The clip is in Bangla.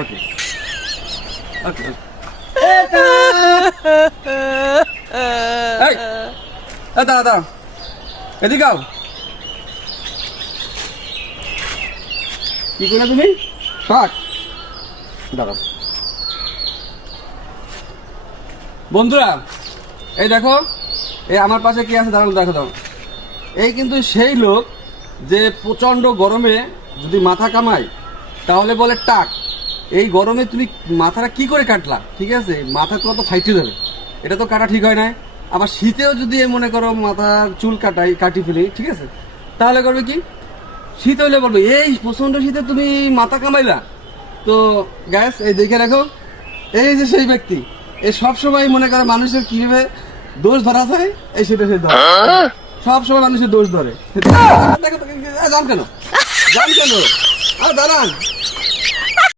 ওকে ওকে দাঁড়া দাঁড়া, এদিকে আও। কি করলে তুমি? শাক। দাঁড়াও বন্ধুরা, এই দেখো, এই আমার পাশে কি আছে দাঁড়ানো, দেখো দাও। এই কিন্তু সেই লোক যে প্রচন্ড গরমে যদি মাথা কামায় তাহলে বলে টাক। এই গরমে তুমি মাথাটা কি করে কাটলা? ঠিক আছে, মাথা তোমার তো ফাইটে যাবে, এটা তো কাটা ঠিক হয় না। আবার শীতেও যদি মনে করো মাথার চুল কাটি ফেলি, ঠিক আছে, তাহলে করবে কি? শীত হইলে বলবে এই প্রচন্ড শীতে তুমি মাথা কামাইলা। তো গ্যাস এই দেখে রাখো, এই যে সেই ব্যক্তি, এই সবসময় মনে করে মানুষের কিভাবে দোষ ধরা যায়, এই সেটা সে ধরে সবসময় মানুষের দোষ ধরে। দেখো, যান কেন, যান কেন, দাঁড়ান।